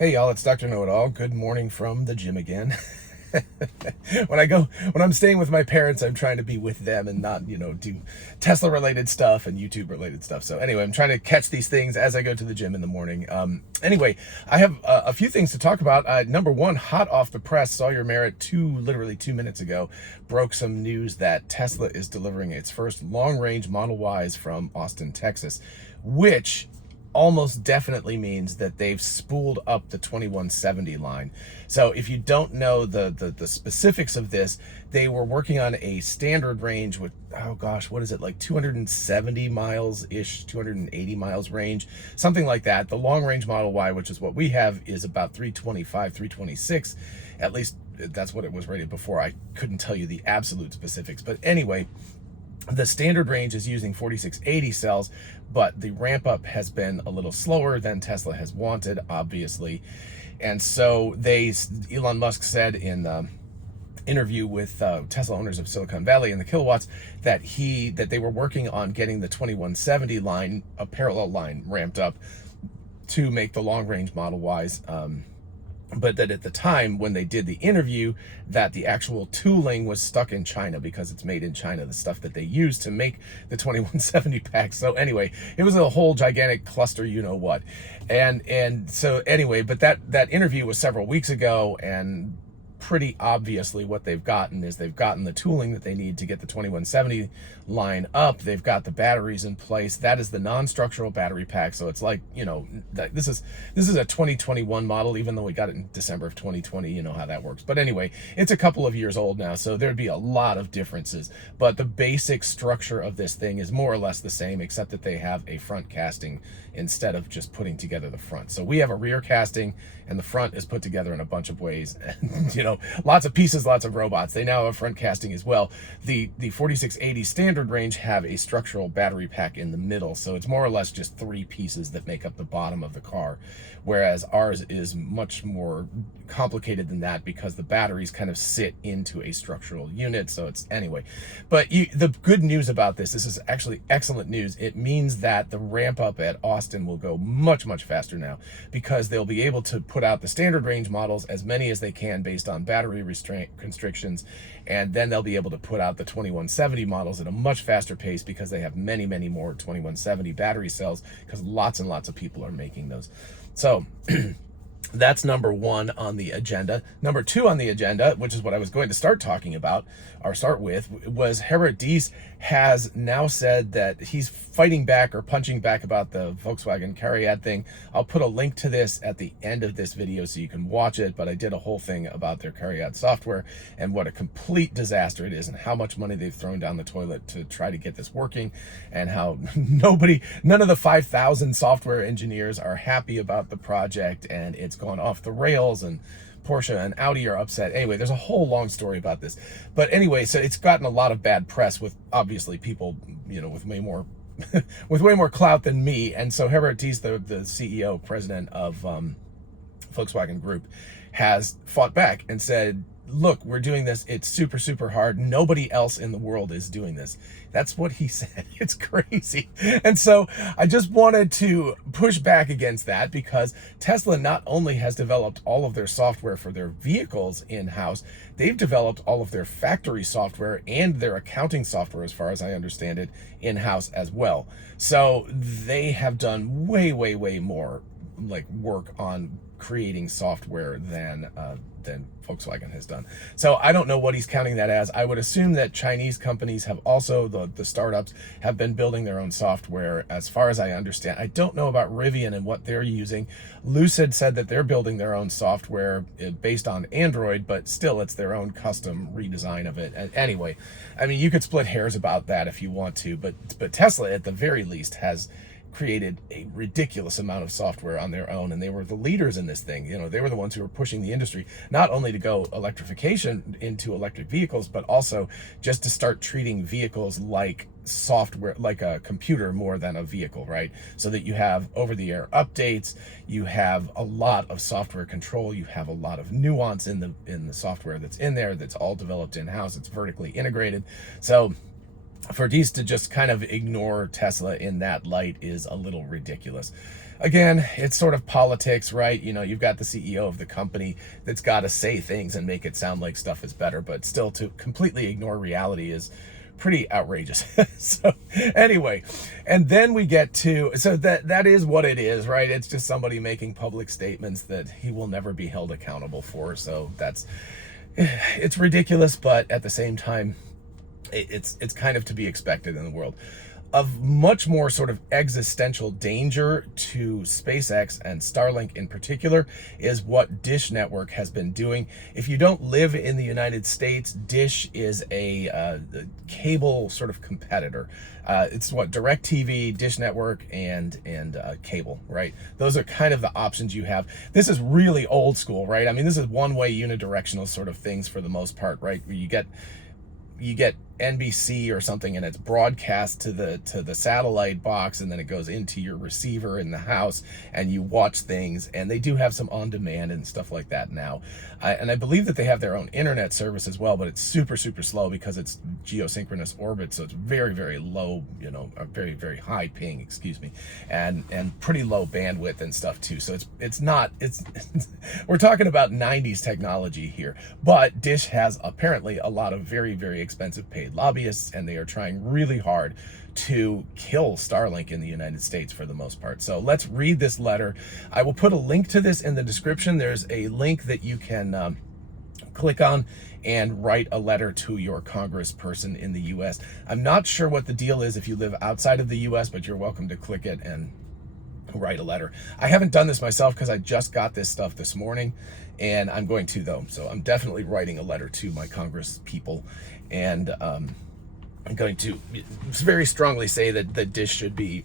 Hey y'all, it's Dr. Know-It-All. Good morning from the gym again. When I'm staying with my parents, I'm trying to be with them and not, do Tesla related stuff and YouTube related stuff. So anyway, I'm trying to catch these things as I go to the gym in the morning. Anyway, I have a few things to talk about. Number one, hot off the press, Sawyer Merritt, literally 2 minutes ago, broke some news that Tesla is delivering its first long-range Model Ys from Austin, Texas, which almost definitely means that they've spooled up the 2170 line. So if you don't know the specifics of this, they were working on a standard range with, oh gosh, what is it, like 270 miles-ish, 280 miles range, something like that. The long range Model Y, which is what we have, is about 325, 326. At least that's what it was rated before. I couldn't tell you the absolute specifics, but anyway, the standard range is using 4680 cells, but the ramp up has been a little slower than Tesla has wanted, obviously. And so Elon Musk said in the interview with Tesla owners of Silicon Valley and the kilowatts that they were working on getting the 2170 line, a parallel line, ramped up to make the long range Model Ys. But that at the time when they did the interview, that the actual tooling was stuck in China because it's made in China, the stuff that they use to make the 2170 packs. So anyway, it was a whole gigantic cluster, you know what. And so anyway, but that interview was several weeks ago, and pretty obviously what they've gotten is they've gotten the tooling that they need to get the 2170 line up. They've got the batteries in place. That is the non-structural battery pack. So it's like, this is a 2021 model, even though we got it in December of 2020. You know how that works. But anyway, it's a couple of years old now, so there'd be a lot of differences. But the basic structure of this thing is more or less the same, except that they have a front casting instead of just putting together the front. So we have a rear casting, and the front is put together in a bunch of ways. And, lots of pieces, lots of robots. They now have front casting as well. The 4680 standard range have a structural battery pack in the middle, so it's more or less just three pieces that make up the bottom of the car, whereas ours is much more complicated than that because the batteries kind of sit into a structural unit. So it's anyway, but the good news about this is actually excellent news. It means that the ramp up at Austin will go much faster now, because they'll be able to put out the standard range models, as many as they can based on battery constrictions, and then they'll be able to put out the 2170 models at a much faster pace because they have many more 2170 battery cells, because lots and lots of people are making those. So that's number one on the agenda. Number two on the agenda, which is what I was going to start talking about, or start with, was Herbert Diess has now said that he's fighting back or punching back about the Volkswagen Cariad thing. I'll put a link to this at the end of this video so you can watch it, but I did a whole thing about their Cariad software and what a complete disaster it is, and how much money they've thrown down the toilet to try to get this working, and how none of the 5,000 software engineers are happy about the project, and it's gone off the rails, and Porsche and Audi are upset. Anyway, there's a whole long story about this. But anyway, so it's gotten a lot of bad press with obviously people, with way more with way more clout than me. And so Herbert Diess, the CEO, president of Volkswagen Group, has fought back and said, look, we're doing this. It's super hard. Nobody else in the world is doing this. That's what he said. It's crazy. And so I just wanted to push back against that, because Tesla not only has developed all of their software for their vehicles in-house, they've developed all of their factory software and their accounting software, as far as I understand it, in-house as well. So they have done way more work on creating software than Volkswagen has done. So I don't know what he's counting that as. I would assume that Chinese companies have also, the startups have been building their own software, as far as I understand. I don't know about Rivian and what they're using. Lucid said that they're building their own software based on Android, but still it's their own custom redesign of it. And anyway, I mean, you could split hairs about that if you want to, but Tesla at the very least has created a ridiculous amount of software on their own, and they were the leaders in this thing. They were the ones who were pushing the industry, not only to go electrification into electric vehicles, but also just to start treating vehicles like software, like a computer more than a vehicle, right? So that you have over-the-air updates, you have a lot of software control, you have a lot of nuance in the software that's in there, that's all developed in-house, it's vertically integrated. So for Diess to just kind of ignore Tesla in that light is a little ridiculous. again, it's sort of politics, right? You know, you've got the CEO of the company that's got to say things and make it sound like stuff is better, but still to completely ignore reality is pretty outrageous. So anyway, and then we get to, so that is what it is, right? It's just somebody making public statements that he will never be held accountable for. So it's ridiculous, but at the same time, it's kind of to be expected in the world. Of much more sort of existential danger to SpaceX and Starlink in particular is what Dish Network has been doing. If you don't live in the United States, Dish is a cable sort of competitor. It's what DirecTV, Dish Network, and cable, right? Those are kind of the options you have. This is really old school, right? I mean, this is one-way unidirectional sort of things for the most part, right? Where you get NBC or something and it's broadcast to the satellite box, and then it goes into your receiver in the house and you watch things, and they do have some on demand and stuff like that now. And I believe that they have their own internet service as well, but it's super slow because it's geosynchronous orbit, so it's very, very low, you know, very, very high ping, excuse me, and pretty low bandwidth and stuff too. So it's we're talking about 90s technology here, but Dish has apparently a lot of very, very expensive paid lobbyists, and they are trying really hard to kill Starlink in the United States for the most part. So let's read this letter. I will put a link to this in the description. There's a link that you can click on and write a letter to your congressperson in the US. I'm not sure what the deal is if you live outside of the US, but you're welcome to click it and write a letter. I haven't done this myself because I just got this stuff this morning, and I'm going to though. So I'm definitely writing a letter to my Congress people, and I'm going to very strongly say that Dish should be,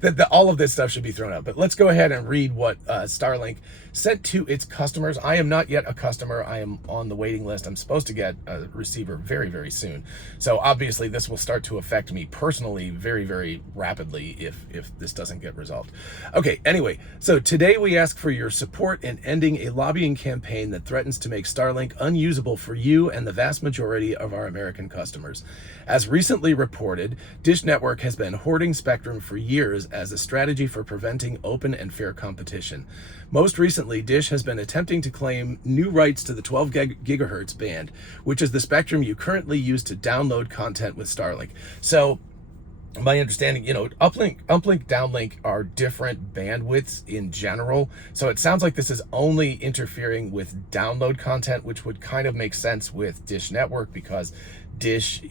that all of this stuff should be thrown out. But let's go ahead and read what Starlink sent to its customers. I am not yet a customer. I am on the waiting list. I'm supposed to get a receiver very, very soon. So obviously this will start to affect me personally very, very rapidly if this doesn't get resolved. Okay, anyway, so today we ask for your support in ending a lobbying campaign that threatens to make Starlink unusable for you and the vast majority of our American customers. As recently reported, Dish Network has been hoarding spectrum for years as a strategy for preventing open and fair competition. Most recently, Dish has been attempting to claim new rights to the 12 gigahertz band, which is the spectrum you currently use to download content with Starlink. So, my understanding, you know, uplink, downlink are different bandwidths in general. So it sounds like this is only interfering with download content, which would kind of make sense with Dish Network because Dish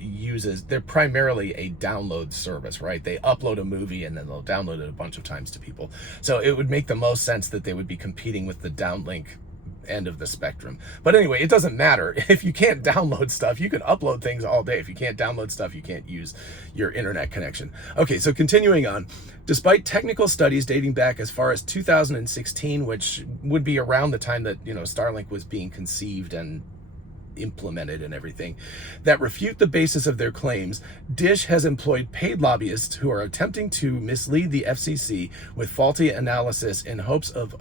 they're primarily a download service, right? They upload a movie and then they'll download it a bunch of times to people. So it would make the most sense that they would be competing with the downlink end of the spectrum. But anyway, it doesn't matter. If you can't download stuff, you can upload things all day. If you can't download stuff, you can't use your internet connection. Okay, so continuing on. Despite technical studies dating back as far as 2016, which would be around the time that, you know, Starlink was being conceived and implemented and everything, that refute the basis of their claims, Dish has employed paid lobbyists who are attempting to mislead the FCC with faulty analysis in hopes of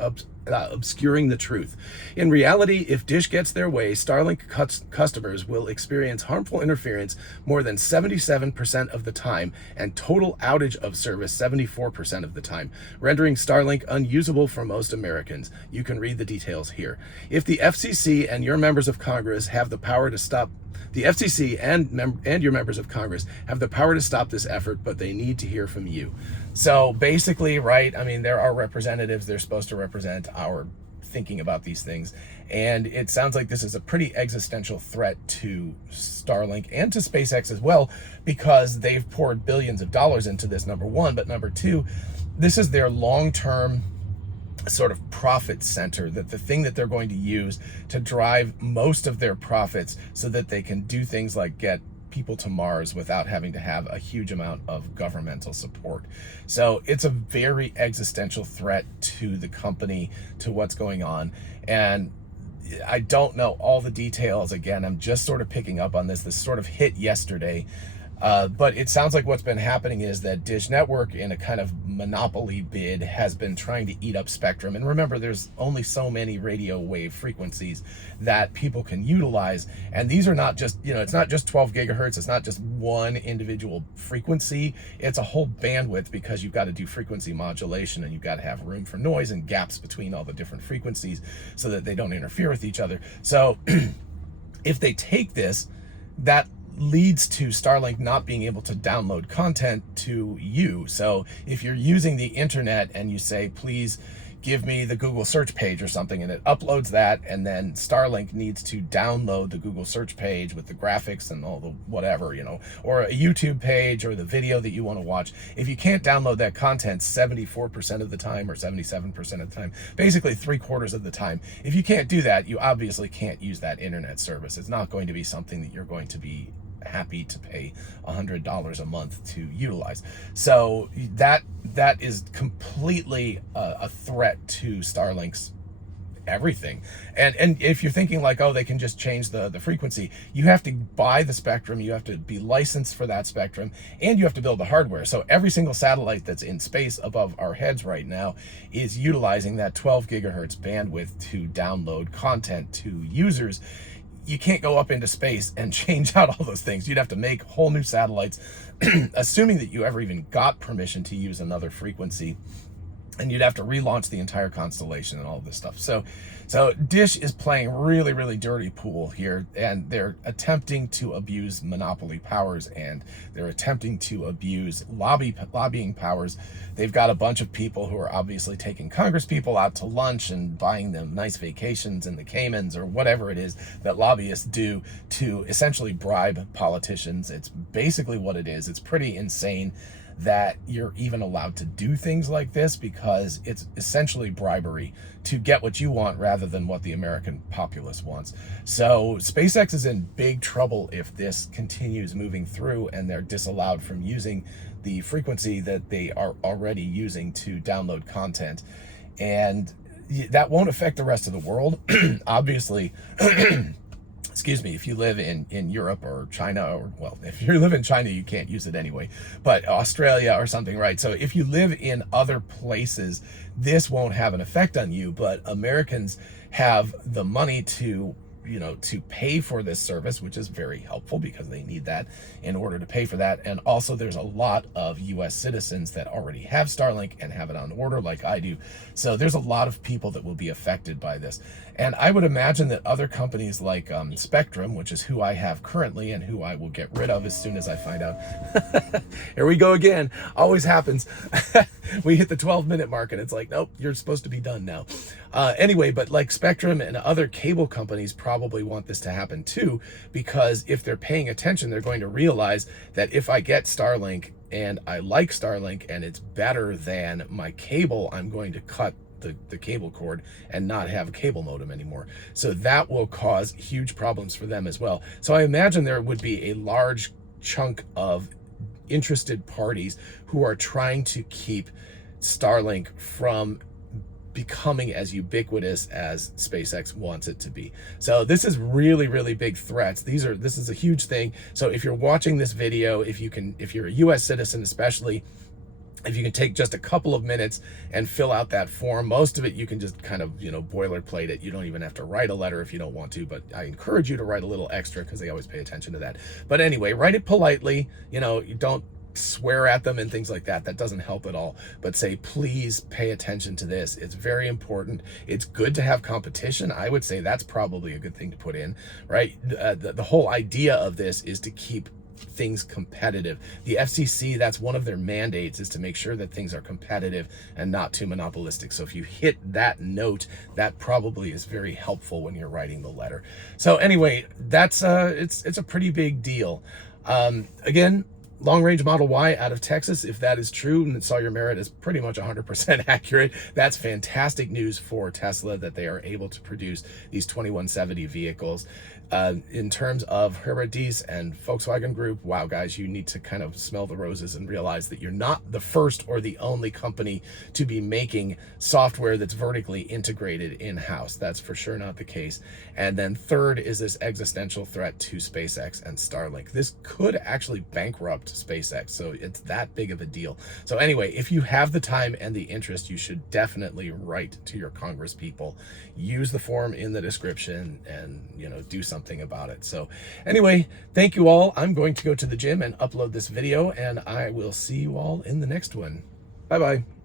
obscuring the truth. In reality, if Dish gets their way, Starlink customers will experience harmful interference more than 77% of the time and total outage of service 74% of the time, rendering Starlink unusable for most Americans. You can read the details here. If the FCC and your members of Congress have the power to stop The FCC and your members of Congress have the power to stop this effort, but they need to hear from you. So basically, right, I mean, there are representatives, they're supposed to represent our thinking about these things. And it sounds like this is a pretty existential threat to Starlink and to SpaceX as well, because they've poured billions of dollars into this, number one. But number two, this is their long-term sort of profit center, that the thing that they're going to use to drive most of their profits so that they can do things like get people to Mars without having to have a huge amount of governmental support. So it's a very existential threat to the company, to what's going on. And I don't know all the details. Again, I'm just sort of picking up on this. This sort of hit yesterday. But it sounds like what's been happening is that Dish Network, in a kind of monopoly bid, has been trying to eat up spectrum. And remember, there's only so many radio wave frequencies that people can utilize. And these are not just, it's not just 12 gigahertz. It's not just one individual frequency. It's a whole bandwidth, because you've got to do frequency modulation, and you've got to have room for noise and gaps between all the different frequencies so that they don't interfere with each other. So if they take this, that leads to Starlink not being able to download content to you. So if you're using the internet and you say, please give me the Google search page or something, and it uploads that, and then Starlink needs to download the Google search page with the graphics and all the whatever, or a YouTube page or the video that you want to watch. If you can't download that content 74% of the time or 77% of the time, basically 3/4 of the time, if you can't do that, you obviously can't use that internet service. It's not going to be something that you're going to be happy to pay $100 a month to utilize. So that is completely a threat to Starlink's everything. And if you're thinking like, oh, they can just change the frequency, you have to buy the spectrum, you have to be licensed for that spectrum, and you have to build the hardware. So every single satellite that's in space above our heads right now is utilizing that 12 gigahertz bandwidth to download content to users. You can't go up into space and change out all those things. You'd have to make whole new satellites, assuming that you ever even got permission to use another frequency, and you'd have to relaunch the entire constellation and all of this stuff. So Dish is playing really, really dirty pool here, and they're attempting to abuse monopoly powers, and they're attempting to abuse lobbying powers. They've got a bunch of people who are obviously taking Congress people out to lunch and buying them nice vacations in the Caymans or whatever it is that lobbyists do to essentially bribe politicians. It's basically what it is. It's pretty insane that you're even allowed to do things like this, because it's essentially bribery to get what you want rather than what the American populace wants. So SpaceX is in big trouble if this continues moving through and they're disallowed from using the frequency that they are already using to download content. And that won't affect the rest of the world. Obviously, excuse me, if you live in Europe or China, or, well, if you live in China, you can't use it anyway, but Australia or something, right? So if you live in other places, this won't have an effect on you, but Americans have the money to pay for this service, which is very helpful because they need that in order to pay for that. And also there's a lot of US citizens that already have Starlink and have it on order like I do. So there's a lot of people that will be affected by this. And I would imagine that other companies like Spectrum, which is who I have currently and who I will get rid of as soon as I find out. Here we go again. Always happens. We hit the 12-minute mark and it's like, nope, you're supposed to be done now. Anyway, but like Spectrum and other cable companies probably want this to happen too, because if they're paying attention, they're going to realize that if I get Starlink and I like Starlink and it's better than my cable, I'm going to cut the cable cord and not have a cable modem anymore. So that will cause huge problems for them as well. So I imagine there would be a large chunk of interested parties who are trying to keep Starlink from becoming as ubiquitous as SpaceX wants it to be. So this is really, really big threats. This is a huge thing. So if you're watching this video, if you're a US citizen especially, if you can take just a couple of minutes and fill out that form, most of it you can just kind of, boilerplate it. You don't even have to write a letter if you don't want to, but I encourage you to write a little extra because they always pay attention to that. But anyway, write it politely. You don't swear at them and things like that. That doesn't help at all. But say, please pay attention to this. It's very important. It's good to have competition. I would say that's probably a good thing to put in, right? The whole idea of this is to keep things competitive. The FCC, that's one of their mandates, is to make sure that things are competitive and not too monopolistic. So if you hit that note, that probably is very helpful when you're writing the letter. So anyway, that's it's a pretty big deal. Again, Long Range Model Y out of Texas, if that is true, and Sawyer Merritt is pretty much 100% accurate, that's fantastic news for Tesla that they are able to produce these 2170 vehicles. In terms of Herbert Diess and Volkswagen Group, wow, guys, you need to kind of smell the roses and realize that you're not the first or the only company to be making software that's vertically integrated in-house. That's for sure not the case. And then third is this existential threat to SpaceX and Starlink. This could actually bankrupt SpaceX, so it's that big of a deal. So anyway, if you have the time and the interest, you should definitely write to your Congress people. Use the form in the description and, do something about it. So anyway, thank you all. I'm going to go to the gym and upload this video, and I will see you all in the next one. Bye-bye.